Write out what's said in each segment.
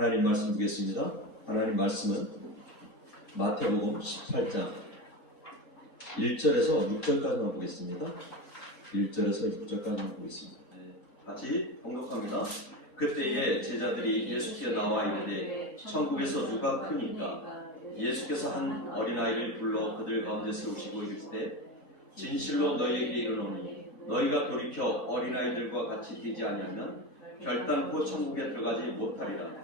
하나님 말씀 보겠습니다. 하나님 말씀은 마태복음 18장 1절에서 6절까지만 보겠습니다. 1절에서 6절까지만 보겠습니다. 같이 봉독합니다. 그때에 제자들이 예수께 나와 이르되 천국에서 누가 크니까? 예수께서 한 어린아이를 불러 그들 가운데 세우시고 이르시되 진실로 너희에게 이르노니 너희가 돌이켜 어린아이들과 같이 뛰지 아니하면 결단코 천국에 들어가지 못하리라.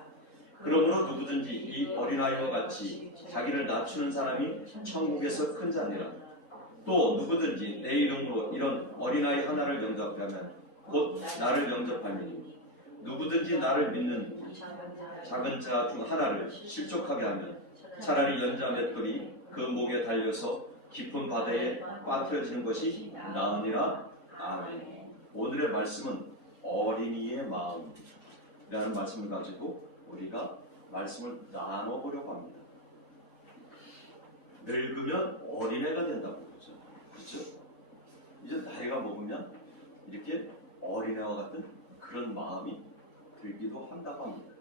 그러므로 누구든지 이 어린아이와 같이 자기를 낮추는 사람이 천국에서 큰 자니라. 또 누구든지 내 이름으로 이런 어린아이 하나를 영접하면 곧 나를 영접하리니 누구든지 나를 믿는 작은 자 중 하나를 실족하게 하면 차라리 연자 맷돌이 그 목에 달려서 깊은 바다에 빠뜨려지는 것이 나으니라. 아멘. 오늘의 말씀은 어린이의 마음이라는 말씀을 가지고 우리가 말씀을 나눠보려고 합니다. 늙으면 어린애가 된다고 그러죠. 그렇죠? 이제 나이가 먹으면 이렇게 어린애와 같은 그런 마음이 들기도 한다고 합니다.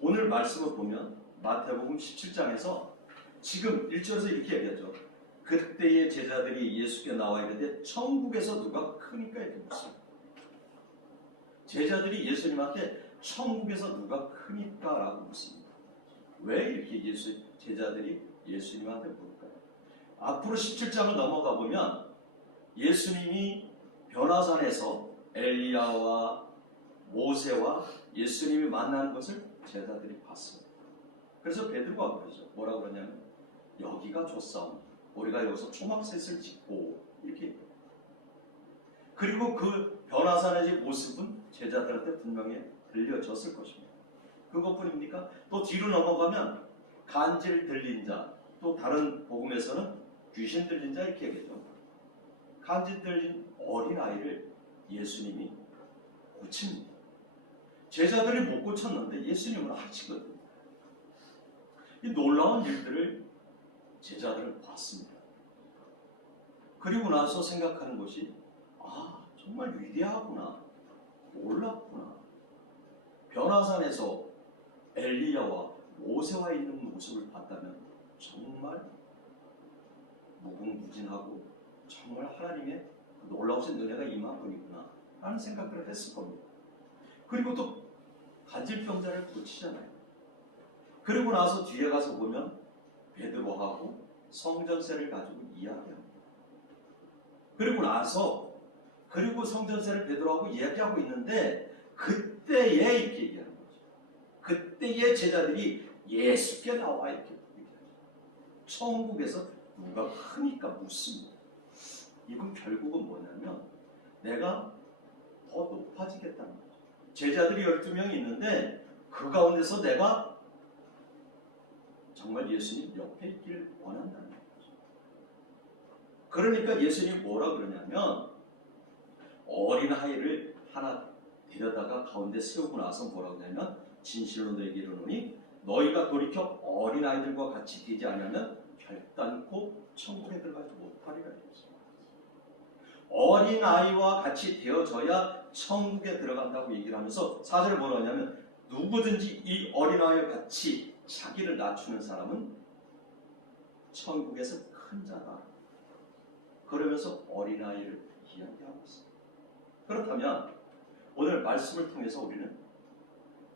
오늘 말씀을 보면 마태복음 17장에서 지금 1절에서 이렇게 얘기하죠. 그때의 제자들이 예수께 나와 이르되 천국에서 누가 크니까 이렇게 묻습니다. 제자들이 예수님한테 천국에서 누가 크니까 라고 묻습니다. 왜 이렇게 제자들이 예수님한테 물을까요? 앞으로 17장을 넘어가 보면 예수님이 변화산에서 엘리야와 모세와 예수님이 만나는 것을 제자들이 봤습니다. 그래서 베드로가 그러죠. 뭐라고 그러냐면 여기가 좋사오니 우리가 여기서 초막셋을 짓고 이렇게. 그리고 그 변화산의 모습은 제자들한테 분명히 들려졌을 것입니다. 그것뿐입니까? 또 뒤로 넘어가면 간질 들린 자, 또 다른 복음에서는 귀신 들린 자 이렇게 얘기하죠. 간질 들린 어린아이를 예수님이 고칩니다. 제자들이 못 고쳤는데 예수님은 하시거든요. 이 놀라운 일들을 제자들은 봤습니다. 그리고 나서 생각하는 것이 정말 위대하구나, 놀랍구나. 변화산에서 엘리야와 모세와 있는 모습을 봤다면 정말 무궁무진하고 정말 하나님의 놀라우신 은혜가 임한 분이구나 하는 생각을 했을 겁니다. 그리고 또 간질병자를 고치잖아요. 그리고 나서 뒤에 가서 보면 베드로하고 성전세를 가지고 이야기합니다. 그리고 성전세를 베드로하고 이야기하고 있는데 그때에 이렇게 얘기하는 거죠. 그때에 제자들이 예수께 나와 이렇게 얘기하죠. 천국에서 누가 크니까 묻습니다. 이건 결국은 뭐냐면 내가 더 높아지겠다는 거죠. 제자들이 12명이 있는데 그 가운데서 내가 정말 예수님 옆에 있기를 원한다는 거죠. 그러니까 예수님이 뭐라 그러냐면 어린아이를 하나 데려다가 가운데 세우고 나서 뭐라고 하냐면 진실로 너에게 이르노니 너희가 돌이켜 어린아이들과 같이 뛰지 않으면 결단코 천국에 들어가지 못하리라 했습니다. 어린아이와 같이 되어져야 천국에 들어간다고 얘기를 하면서 4절에 뭐라고 하냐면 누구든지 이 어린아이와 같이 자기를 낮추는 사람은 천국에서 큰 자다. 그러면서 어린아이를 이야기하고 있습니다. 그렇다면 오늘 말씀을 통해서 우리는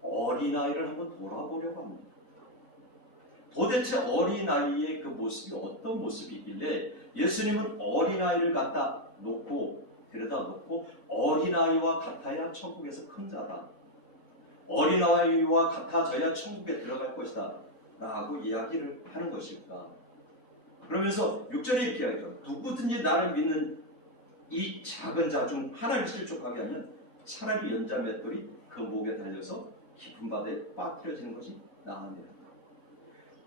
어린아이를 한번 돌아보려고 합니다. 도대체 어린아이의 그 모습이 어떤 모습이길래 예수님은 어린아이를 갖다 놓고 데려다 놓고 어린아이와 같아야 천국에서 큰 자다. 어린아이와 같아져야 천국에 들어갈 것이다 라고 이야기를 하는 것일까? 그러면서 6절에 이렇게 이야기하죠. 누구든지 나를 믿는 이 작은 자 중 하나를 실족하게 하면 차라리 연자 맷돌이 그 목에 달려서 깊은 바다에 빠뜨려지는 것이 나으니라.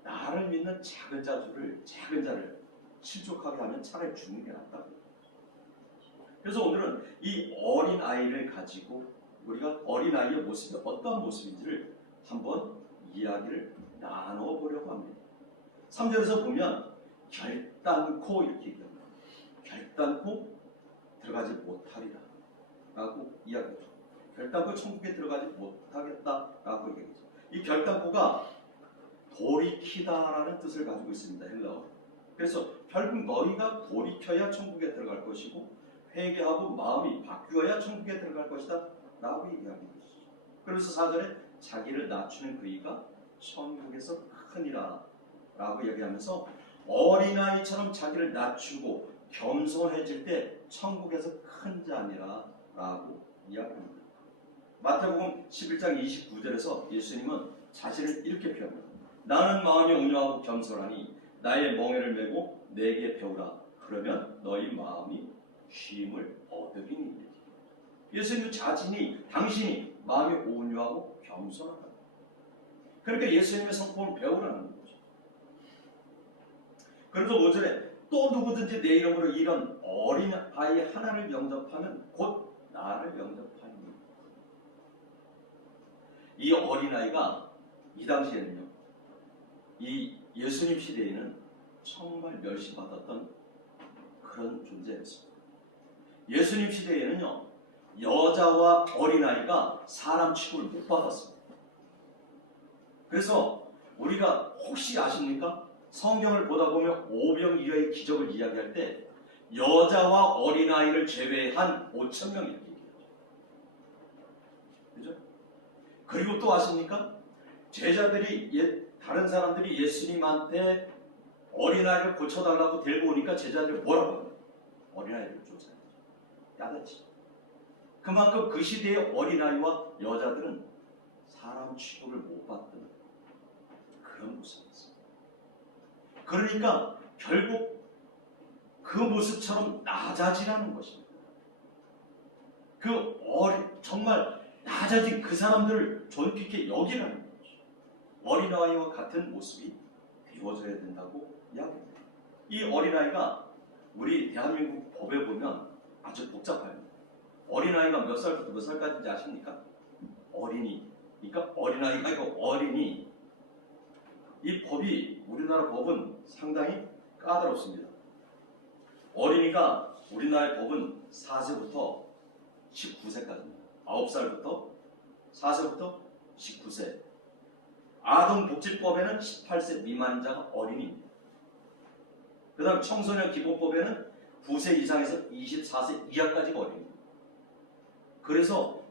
나를 믿는 작은 자를 실족하게 하면 차라리 죽는 게 낫다고. 그래서 오늘은 이 어린아이를 가지고 우리가 어린아이의 모습이 어떤 모습인지를 한번 이야기를 나눠보려고 합니다. 3절에서 보면 결단코 이렇게 얘기합니다. 결단코 들어가지 못하리라 라고 이야기하죠. 결단코 천국에 들어가지 못하겠다 라고 얘기하죠. 이 결단코가 돌이키다라는 뜻을 가지고 있습니다. 헬라어. 그래서 결국 너희가 돌이켜야 천국에 들어갈 것이고 회개하고 마음이 바뀌어야 천국에 들어갈 것이다 라고 얘기하는 것이죠. 그래서 4절에 자기를 낮추는 그이가 천국에서 크니라 라고 얘기하면서 어린아이처럼 자기를 낮추고 겸손해질 때 천국에서 큰 자니라 라고 이야기합니다. 마태복음 11장 29절에서 예수님은 자신을 이렇게 표현합니다. 나는 마음이 온유하고 겸손하니 나의 멍에를 메고 내게 배우라. 그러면 너희 마음이 쉼을 얻으리니. 예수님 자신이 당신이 마음이 온유하고 겸손하다. 그러니까 예수님의 성품을 배우라는 거죠. 그래서 5절에 또 누구든지 내 이름으로 이런 어린 아이 하나를 영접하면 곧 나를 영접하니. 이 어린아이가 이 당시에는요, 이 예수님 시대에는 정말 멸시받았던 그런 존재였습니다. 예수님 시대에는요, 여자와 어린아이가 사람 취급을 못 받았습니다. 그래서 우리가 혹시 아십니까? 성경을 보다 보면 오병이어의 기적을 이야기할 때 여자와 어린아이를 제외한 5,000명이 이렇게 얘기하죠. 그죠? 그리고 또 아십니까? 제자들이 다른 사람들이 예수님한테 어린아이를 고쳐달라고 데리고 오니까 제자들이 뭐라고 합니까? 어린아이를 쫓아야죠. 야단치죠. 그만큼 그 시대의 어린아이와 여자들은 사람 취급을 못 받던 그런 모습이었습니다. 그러니까 결국 그 모습처럼 낮아지라는 것입니다. 정말 낮아진 그 사람들을 존귀 있게 여기라는 거죠. 어린아이와 같은 모습이 되어져야 된다고 이야기합니다. 이 어린아이가 우리 대한민국 법에 보면 아주 복잡합니다. 어린아이가 몇 살부터 몇 살까지인지 아십니까? 어린이. 그러니까 어린아이가 아니고 어린이. 이 법이 우리나라 법은 상당히 까다롭습니다. 어린이가 우리나라의 법은 4세부터 19세까지입니다. 9살부터 4세부터 19세. 아동복지법에는 18세 미만인 자가 어린이입니다. 그 다음 청소년 기본법에는 9세 이상에서 24세 이하까지가 어린이입니다. 그래서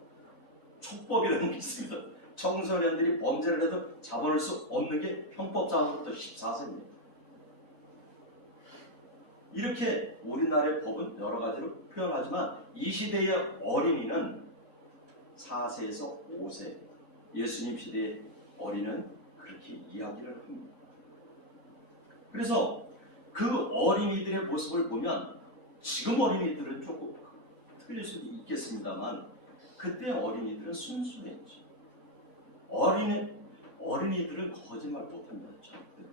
촉법이라는 게 있습니다. 청소년들이 범죄를 해도 잡아낼 수 없는 게 형법상으로부터 14세입니다. 이렇게 우리나라의 법은 여러 가지로 표현하지만 이 시대의 어린이는 4세에서 5세, 예수님 시대의 어린이는 그렇게 이야기를 합니다. 그래서 그 어린이들의 모습을 보면 지금 어린이들은 조금 틀릴 수도 있겠습니다만 그때 어린이들은 순수했죠. 어린이들은 거짓말 못합니다. 절대.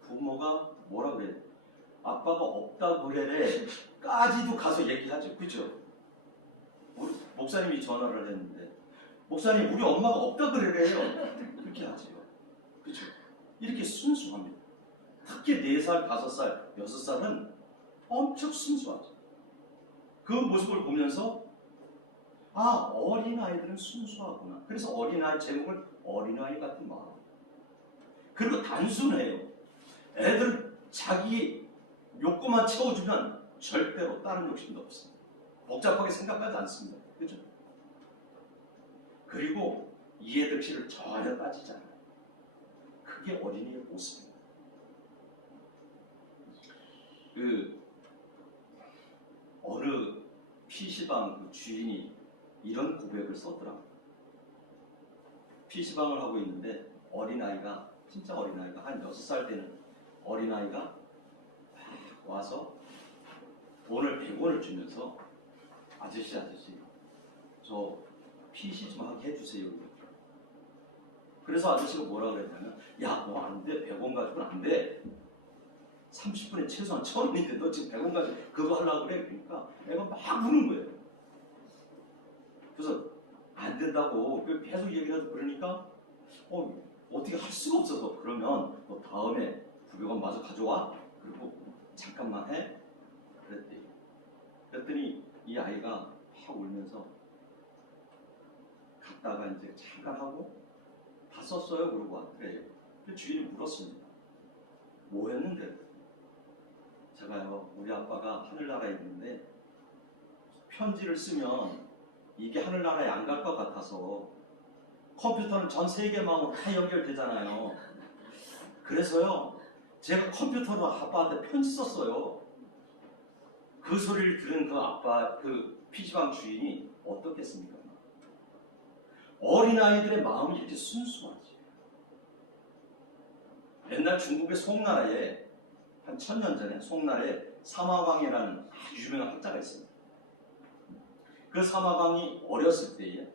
부모가 뭐라 그래? 아빠가 없다 그래래 까지도 가서 얘기하죠. 그죠? 우리 목사님이 전화를 했는데 목사님 우리 엄마가 없다 그래래요. 그렇게 하죠. 그죠? 이렇게 순수합니다. 특히 4살, 5살, 6살은 엄청 순수하죠. 그 모습을 보면서 아, 어린아이들은 순수하구나. 그래서 어린아이 제목을 어린아이 같은 마음. 그리고 단순해요. 애들 자기 욕구만 채워주면 절대로 다른 욕심도 없습니다. 복잡하게 생각하지 않습니다. 그죠? 그리고 이해득실을 전혀 따지지 않아요. 그게 어린이의 모습입니다. 어느 PC방 주인이 이런 고백을 썼더라고요. PC방을 하고 있는데 어린아이가, 진짜 어린아이가 한 6살 되는 어린아이가 와서 돈을 100원을 주면서 아저씨 저 PC 좀 하게 해주세요. 그래서 아저씨가 뭐라 그랬냐면 야 너 안 돼. 100원 가지고는 안 돼. 30분에 최소한 1,000원인데 너 지금 100원 가지고 그거 하려고 그래. 그러니까 애가 막 우는 거예요. 그래서 안 된다고 계속 얘기를 해서 그러니까 어떻게 할 수가 없어서 그러면 너 다음에 900원 마저 가져와. 그리고 잠깐만 해. 그랬대요. 그랬더니 이 아이가 막 울면서 갔다가 이제 잠깐 하고 썼어요. 그러고 왔더래요. 주인이 물었습니다. 뭐 했는데? 제가요, 우리 아빠가 하늘나라에 있는데 편지를 쓰면 이게 하늘나라에 안 갈 것 같아서 컴퓨터는 전 세계망으로 다 연결되잖아요. 그래서요, 제가 컴퓨터로 아빠한테 편지 썼어요. 그 소리를 들은 그 아빠, 그 PC방 주인이 어떻겠습니까? 어린아이들의 마음이 이렇게 순수하지. 옛날 중국의 송나라에 한 1000년 전에 송나라에 사마광이라는 아주 유명한 학자가 있습니다. 그 사마광이 어렸을 때에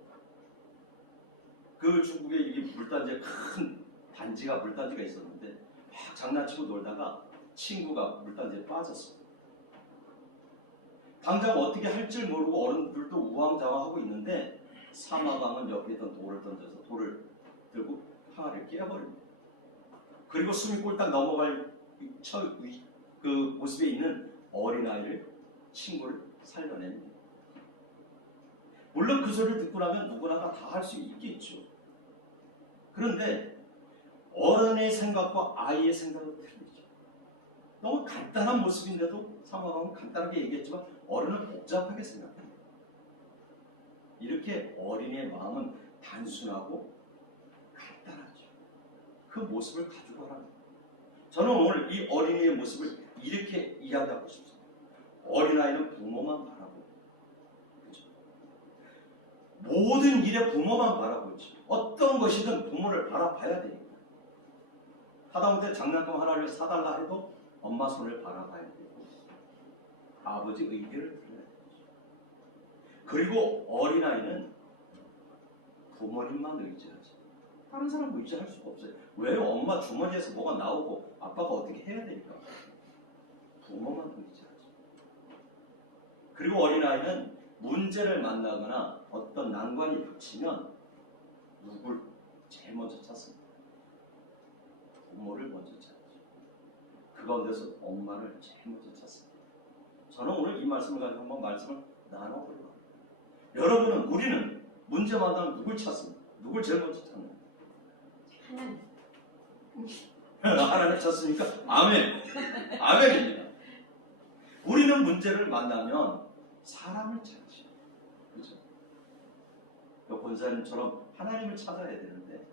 그 중국에 이게 물단지에 큰 물단지가 있었는데 막 장난치고 놀다가 친구가 물단지에 빠졌어요. 당장 어떻게 할 줄 모르고 어른들도 우왕좌왕하고 있는데 사마광은 옆에 있던 돌을 던져서 돌을 들고 항아리를 깨버립니다. 그리고 숨이 꼴딱 넘어갈 그 모습에 있는 어린아이를 친구를 살려냅니다. 물론 그 소리를 듣고 나면 누구나 다 할 수 있겠죠. 그런데 어른의 생각과 아이의 생각은 틀리죠. 너무 간단한 모습인데도 사마광은 간단하게 얘기했지만 어른은 복잡하게 생각합니다. 이렇게 어린이의 마음은 단순하고 간단하죠. 그 모습을 가지고 가라. 저는 오늘 이 어린이의 모습을 이렇게 이야기하고 싶습니다. 어린아이는 부모만 바라보고, 그렇죠? 모든 일에 부모만 바라보고 있죠. 어떤 것이든 부모를 바라봐야 됩니다. 하다못해 장난감 하나를 사달라 해도 엄마 손을 바라봐야 되고 아버지 의견을 들어야 되죠. 그리고 어린아이는 부모님만 의지하죠. 다른 사람 의지할 수가 없어요. 왜 엄마 주머니에서 뭐가 나오고 아빠가 어떻게 해야 되니까 부모만 의지하죠. 그리고 어린아이는 문제를 만나거나 어떤 난관이 닥치면 누굴 제일 먼저 찾습니다. 부모를 먼저 찾죠. 그 가운데서 엄마를 제일 먼저 찾습니다. 저는 오늘 이 말씀을 가지고 한번 말씀을 나눠보려고 합니다. 여러분은, 우리는 문제 만나면 누굴 찾습니까? 누굴 제일 먼저 찾나요? 하나님. 하나님 찾습니까? 아멘. 아멘입니다. 우리는 문제를 만나면 사람을 찾죠. 그렇죠? 권사님처럼 하나님을 찾아야 되는데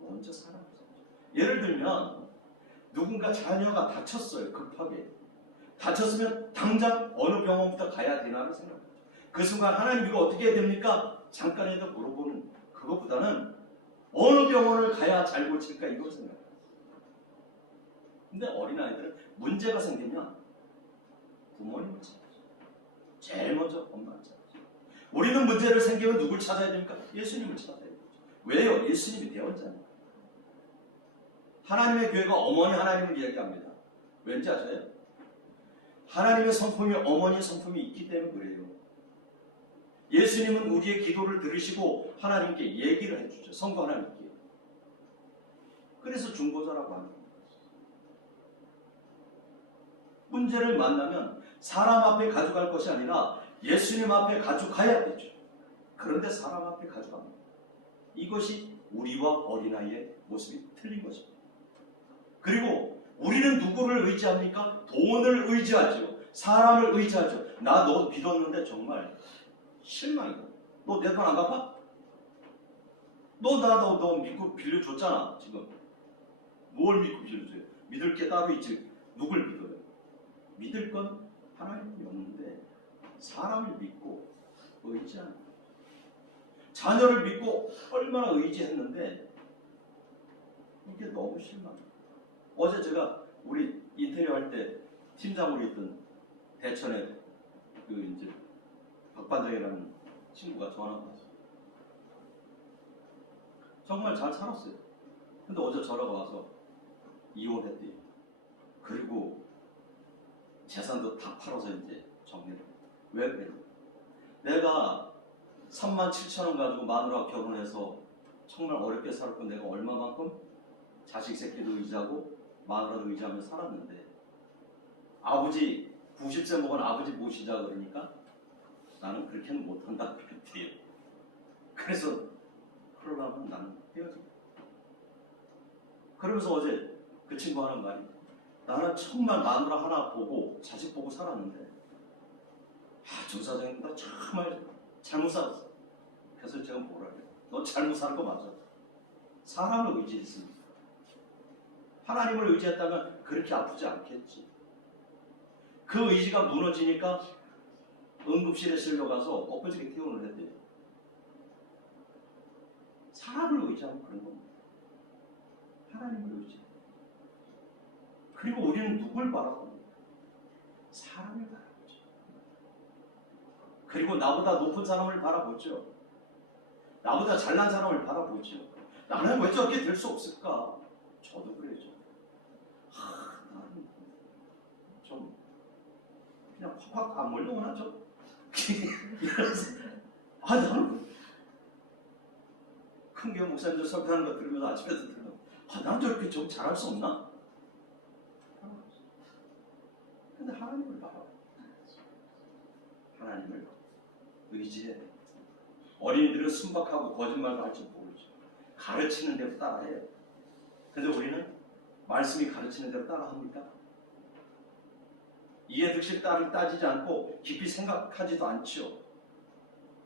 먼저 사람을 찾죠. 예를 들면 누군가 자녀가 다쳤어요. 급하게. 다쳤으면 당장 어느 병원부터 가야 되나를 생각하죠. 그 순간 하나님 이거 어떻게 해야 됩니까? 잠깐이라도 물어보는 그것보다는 어느 병원을 가야 잘 고칠까 이걸 생각해요. 근데 어린아이들은 문제가 생기면 부모님을 찾죠. 제일 먼저 엄마를 찾죠. 우리는 문제를 생기면 누굴 찾아야 됩니까? 예수님을 찾아야 되죠. 왜요? 예수님이 대원자니까. 하나님의 교회가 어머니 하나님을 이야기합니다. 왠지 아세요? 하나님의 성품이 어머니의 성품이 있기 때문에 그래요. 예수님은 우리의 기도를 들으시고 하나님께 얘기를 해주죠. 성부 하나님께. 그래서 중보자라고 하는 겁니다. 문제를 만나면 사람 앞에 가져갈 것이 아니라 예수님 앞에 가져가야 되죠. 그런데 사람 앞에 가져갑니다. 이것이 우리와 어린아이의 모습이 틀린 것입니다. 그리고 우리는 누구를 의지합니까? 돈을 의지하죠. 사람을 의지하죠. 나 너 믿었는데 정말 실망이다. 너 내 돈 안 갚아? 너 믿고 빌려줬잖아. 지금 뭘 믿고 빌려줘요? 믿을 게 따로 있지. 누굴 믿어요? 믿을 건 하나님이 없는데 사람을 믿고 의지하는 거예요. 자녀를 믿고 얼마나 의지했는데 이게 너무 실망이에요. 어제 제가 우리 인테리어 할 때 팀장으로 있던 대천에 그 이제 박반장이라는 친구가 전화가 왔어요. 정말 잘 살았어요. 근데 어제 전화가 와서 이혼했대요. 그리고 재산도 다 팔아서 이제 정리를. 왜 그래요? 내가 37,000원 가지고 마누라 결혼해서 정말 어렵게 살았고 내가 얼마만큼 자식 새끼도 의지하고 마누라도 의지하며 살았는데 아버지 90세 먹은 아버지 모시자 그러니까 나는 그렇게는 못한다 그랬대요. 그래서 그러려면 나는 헤어지고 그러면서 어제 그 친구 하는 말이, 나는 정말 마누라 하나 보고 자식 보고 살았는데 중사장님 나 정말 잘못 살았어. 그래서 제가 뭐라 그래요? 너 잘못 산 거 맞아. 사람을 의지했습니다. 하나님을 의지했다면 그렇게 아프지 않겠지. 그 의지가 무너지니까 응급실에 실려가서 엎어지게 퇴원을 했대요. 사람을 의지하면 그런 겁니다. 하나님을 의지. 그리고 우리는 누굴 바라봅니까? 사람을 바라보죠. 그리고 나보다 높은 사람을 바라보죠. 나보다 잘난 사람을 바라보죠. 나는 왜 저렇게 될 수 없을까? 저도 그래죠. 나는 좀 그냥 확확 안 몰려오나 좀? 이러면서 나는 큰교 목사님들 설교하는 거 들으면서 아침에도 들으면 난 저렇게 좀 잘할 수 없나? 근데 하나님을 봐라. 하나님을 의지해. 어린이들은 순박하고 거짓말도 할 줄 모르죠. 가르치는 대로 따라해요. 근데 우리는 말씀이 가르치는 대로 따라합니까? 이해득실 따를 따지지 않고 깊이 생각하지도 않죠.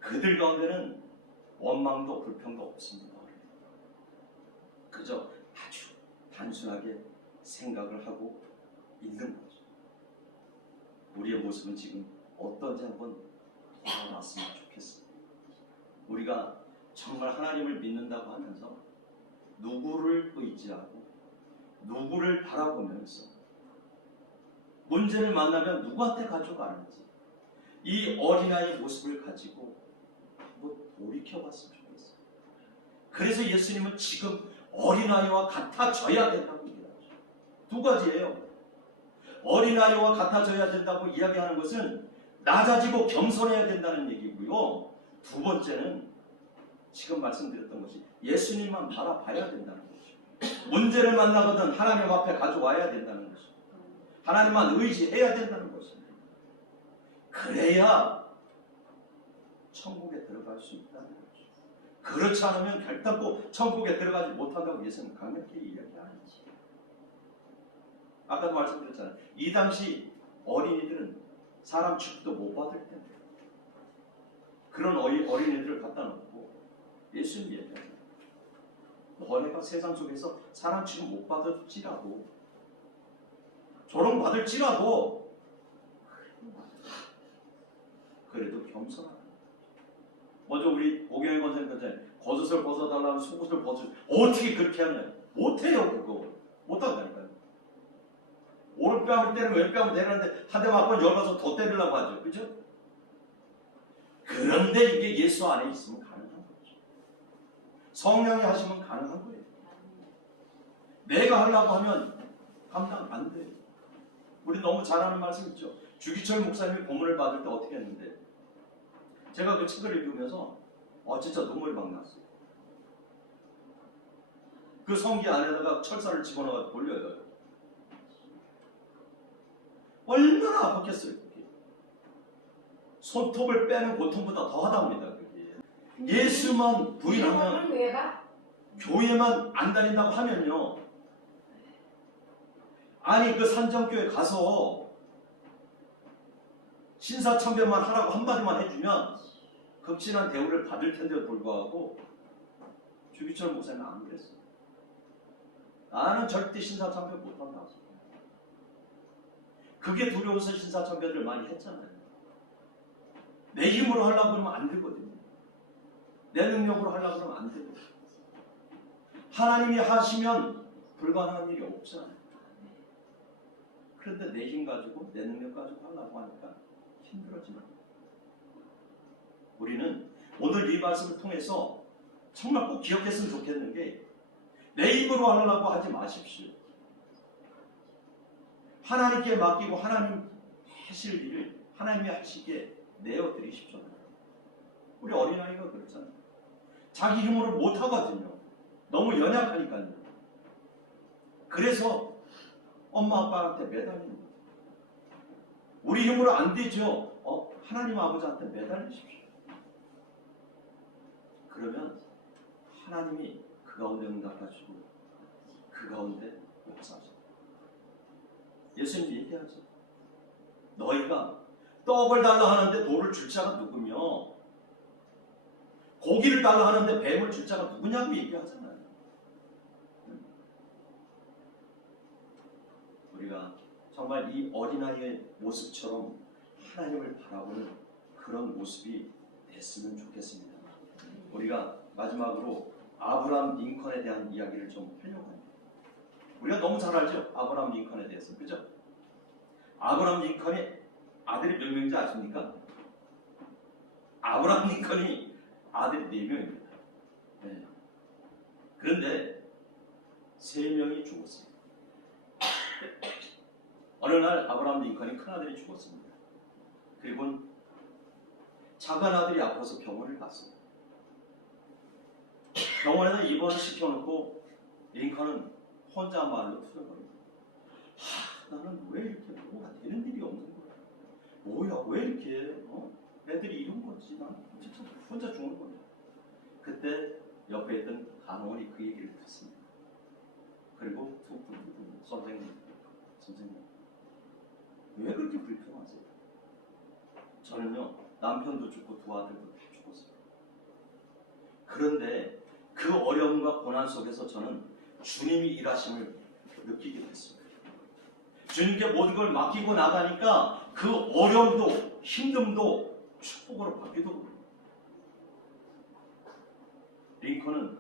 그들 가운데는 원망도 불평도 없습니다. 그저 아주 단순하게 생각을 하고 있는 거죠. 우리의 모습은 지금 어떤지 한번 알아봤으면 좋겠습니다. 우리가 정말 하나님을 믿는다고 하면서 누구를 의지하고 누구를 바라보면서 문제를 만나면 누구한테 가져가는지 이 어린아이의 모습을 가지고 한번 돌이켜봤으면 좋겠어요. 그래서 예수님은 지금 어린아이와 같아져야 된다고 얘기하죠. 두 가지예요. 어린아이와 같아져야 된다고 이야기하는 것은 낮아지고 겸손해야 된다는 얘기고요. 두 번째는 지금 말씀드렸던 것이 예수님만 바라봐야 된다는 것이죠. 문제를 만나거든 하나님 앞에 가져와야 된다는 것이죠. 하나님만 의지해야 된다는 것입니다. 그래야 천국에 들어갈 수 있다는 거죠. 그렇지 않으면 결단코 천국에 들어가지 못한다고 예수님은 강력히 이야기하는 거죠. 아까도 말씀드렸잖아요. 이 당시 어린이들은 사람 취급도 못 받을 텐데 그런 어린이들을 갖다 놓고 예수님이 얘기합니다. 너네가 세상 속에서 사람 취급 못 받을지라도 조롱받을지라도 그래도 겸손하다. 먼저 우리 오경희 권사님께서 겉옷을 벗어달라면 속옷을 벗어. 어떻게 그렇게 하냐? 못해요. 그거 못한다니까요. 오른뺨을 때리면 왼뺨을 때리는데 한 대 맞고 열어서 더 때리려고 하죠. 그죠? 그런데 이게 예수 안에 있으면 가능한 거죠. 성령이 하시면 가능한 거예요. 내가 하려고 하면 감당 안 돼요. 우리 너무 잘하는 말씀 있죠. 주기철 목사님이 고문을 받을 때 어떻게 했는데 제가 그 책을 읽으면서 진짜 눈물이 막 났어요. 그 성기 안에다가 철사를 집어넣어 돌려요. 얼마나 아팠겠어요. 그게. 손톱을 빼는 고통보다 더하답니다. 그게. 예수만 부인하면 교회만 안 다닌다고 하면요. 아니 그 산정교회 가서 신사참배만 하라고 한마디만 해주면 극진한 대우를 받을 텐데도 불구하고 주기철 목사님은 안 그랬어요. 나는 절대 신사참배 못한다. 그게 두려워서 신사참배를 많이 했잖아요. 내 힘으로 하려고 그러면 안 되거든요. 내 능력으로 하려고 그러면 안 되거든요. 하나님이 하시면 불가능한 일이 없잖아요. 그런데 내 힘 가지고 내 능력 가지고 하려고 하니까 힘들어지는 거예요. 우리는 오늘 이 말씀을 통해서 정말 꼭 기억했으면 좋겠는 게 내 힘으로 하려고 하지 마십시오. 하나님께 맡기고 하나님 하실 일을 하나님이 하시게 내어드리십시오. 우리 어린아이가 그렇잖아요. 자기 힘으로 못하거든요. 너무 연약하니까요. 그래서 엄마 아빠한테 매달리는 거예요. 우리 힘으로 안 되죠. 하나님 아버지한테 매달리십시오. 그러면 하나님이 그 가운데 응답하시고 그 가운데 역사하셨다. 예수님 얘기하죠. 너희가 떡을 달라 하는데 돌을 줄 자가 누구며 고기를 달라 하는데 뱀을 줄 자가 누구냐고 얘기하잖아요. 우리가 정말 이 어린아이의 모습처럼 하나님을 바라보는 그런 모습이 됐으면 좋겠습니다. 우리가 마지막으로 아브라함 링컨에 대한 이야기를 좀 하려고 합니다. 우리가 너무 잘 알죠? 아브라함 링컨에 대해서. 그죠? 아브라함 링컨이 아들이 몇 명인지 아십니까? 아브라함 링컨이 아들이 4명입니다. 네. 그런데 3명이 죽었어요. 어느 날 아브라함 링컨이 큰아들이 죽었습니다. 그리고 작은 아들이 아파서 병원을 갔어요. 병원에서 입원을 시켜놓고 링컨은 혼자말로 투덜거립니다. 나는 왜 이렇게 뭐가 되는 일이 없는 거야? 뭐야 왜 이렇게 애들이 이런 거지? 난 진짜 혼자 죽는 거야. 그때 옆에 있던 간호원이 그 얘기를 듣습니다. 그리고 툭툭툭 선생님 왜 그렇게 불평하세요? 저는요 남편도 죽고 2 아들도 다 죽었어요. 그런데 그 어려움과 고난 속에서 저는 주님이 일하심을 느끼게 됐습니다. 주님께 모든 걸 맡기고 나가니까 그 어려움도 힘듦도 축복으로 바뀌더군요. 링컨은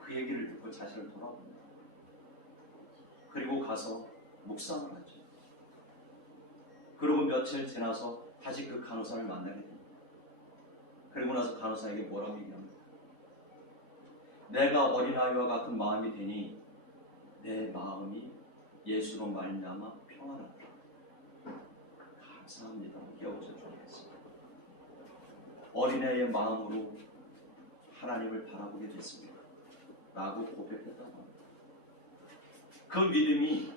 그 얘기를 듣고 자신을 돌아봅니다. 그리고 가서 묵상을 하죠. 그리고 며칠 지나서 다시 그 간호사를 만나게 됩니다. 그리고 나서 간호사에게 뭐라고 얘기합니까? 내가 어린아이와 같은 마음이 되니 내 마음이 예수로 말미암아 평안하다. 감사합니다. 깨우쳐 주겠습니다. 어린애의 마음으로 하나님을 바라보게 됐습니다. 라고 고백했다고 합니다. 그 믿음이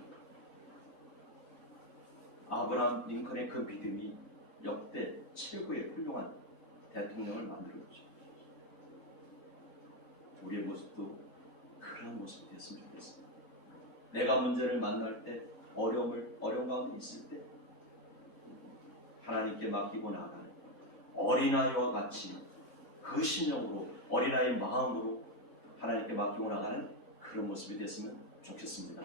아브라함 링컨의 그 믿음이 역대 최고의 훌륭한 대통령을 만들었죠. 우리의 모습도 그런 모습이 됐으면 좋겠습니다. 내가 문제를 만날 때, 어려운 가운데 있을 때 하나님께 맡기고 나가는 어린아이와 같이 그 심령으로 어린아이의 마음으로 하나님께 맡기고 나가는 그런 모습이 됐으면 좋겠습니다.